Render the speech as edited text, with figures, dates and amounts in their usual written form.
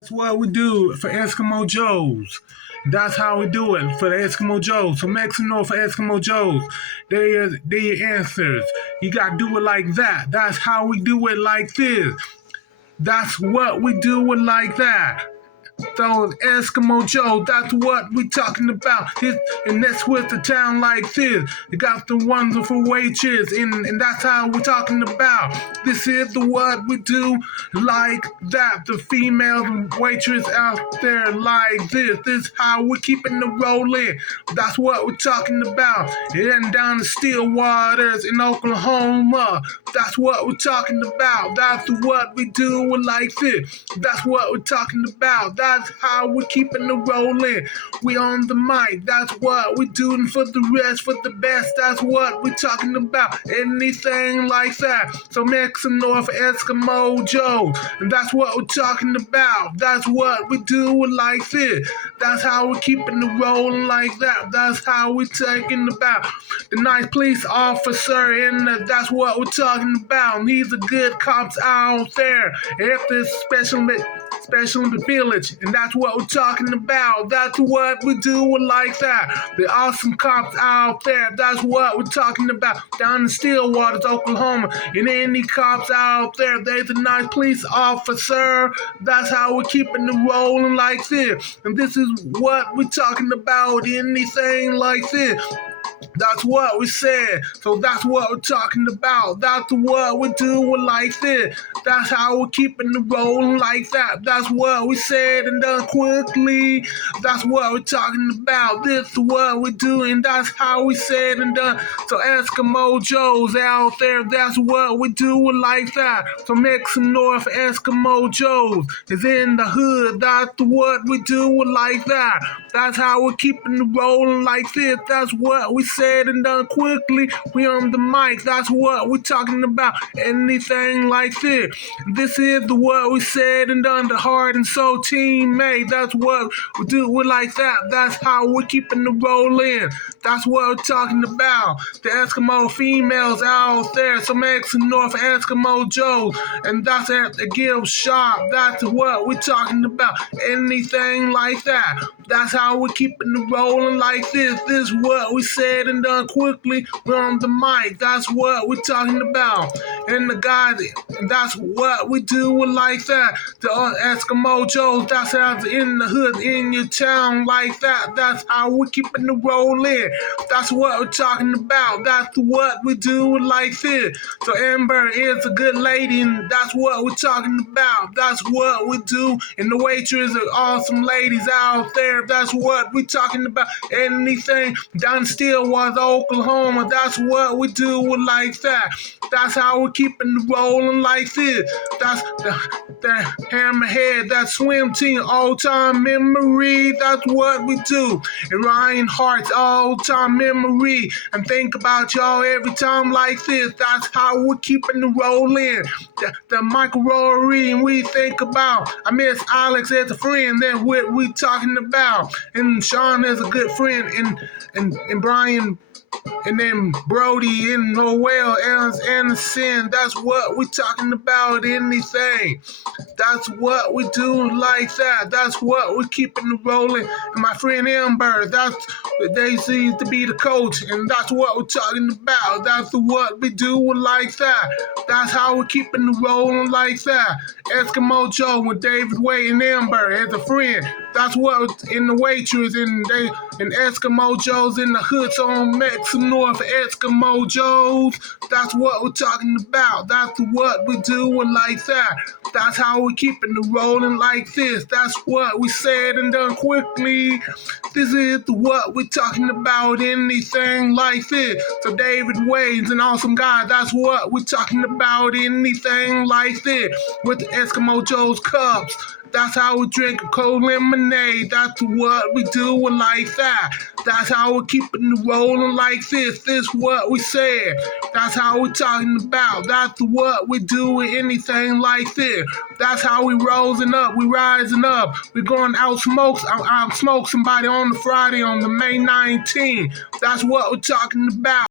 That's what we do for Eskimo Joes. That's how we do it for the Eskimo Joes. So make some noise for Eskimo Joes. They your answers. You gotta do it like that. That's how we do it like this. That's what we do it like that. So Eskimo Joe, that's what we talking about. And that's with the town like this. You got the wonderful waitress, and that's how we talking about. This is the what we do like that. The female waitress out there like this. This how we keeping the rolling. That's what we're talking about. And down the still waters in Oklahoma. That's what we're talking about. That's what we do like this. That's what we're talking about. That's how we're keeping it rolling. We on the mic. That's what we're doing for the rest, for the best. That's what we're talking about. Anything like that. So make some noise for Eskimo Joe. And that's what we're talking about. That's what we do like this. That's how we're keeping it rolling like that. That's how we're taking about the nice police officer, and that's what we're talking about. These are good cops out there at this special village, and that's what we're talking about. That's what we do like that. The awesome cops out there. That's what we're talking about. Down in Stillwater, Oklahoma, and any cops out there, they's a nice police officer. That's how we're keeping it rolling like this. And this is what we're talking about. Anything like this. That's what we said. So that's what we're talking about. That's what we do like this. That's how we're keeping it rolling like that. That's what we said and done quickly. That's what we're talking about. This is what we're doing. That's how we said and done. So Eskimo Joe's out there. That's what we do like that. So make some noise for Eskimo Joe's. It's in the hood. That's what we do like that. That's how we're keeping it rolling like this. That's what we said and done quickly. We on the mic. That's what we're talking about. Anything like this. This is the what we said and done. The heart and soul teammate. That's what we do. We like that. That's how we're keeping the rolling. That's what we're talking about. The Eskimo females out there. So make some noise for Eskimo Joe. And that's at the gift shop. That's what we're talking about. Anything like that. That's how we're keeping it rolling like this. This is what we said and done quickly. We're on the mic. That's what we're talking about. And the guys, that's what we do like that. The Eskimo Joes, that's how it's in the hood, in your town like that. That's how we're keeping it rolling. That's what we're talking about. That's what we do like this. So Amber is a good lady, and that's what we're talking about. That's what we do. And the waitress are awesome ladies out there. That's what we talking about. Anything down Stillwater, Oklahoma. That's what we do like that. That's how we're keeping it rolling like this. That's the hammerhead, that swim team, old time memory. That's what we do. And Ryan Hart's old time memory. And think about y'all every time like this. That's how we're keeping it rolling. The Michael Rory, and we think about. I miss Alex as a friend. That's what we talking about. And Sean is a good friend. And Brian. And then Brody and Noel Anderson. That's what we talking about. Anything. That's what we do like that. That's what we're keeping it rolling. And my friend Amber, they seem to be the coach, and that's what we're talking about. That's what we do like that. That's how we're keeping it rolling like that. Eskimo Joe with David Way and Amber as a friend. That's what in the waitress and Eskimo Joe's in the hood. So on Mexican North Eskimo Joe's. That's what we're talking about. That's what we do like that. That's how we're keeping it rolling like this. That's what we said and done quickly. This is what we're talking about. Anything like this. So David Wade's an awesome guy. That's what we're talking about. Anything like this. With the Eskimo Joe's cups. That's how we drink cold lemonade. That's what we do like that. That's how we're keeping it rolling like this. This is what we said. That's how we're talking about. That's what we do with anything like this. That's how we rising up. We rising up. We're going out smoke somebody on the Friday on the May 19th. That's what we're talking about.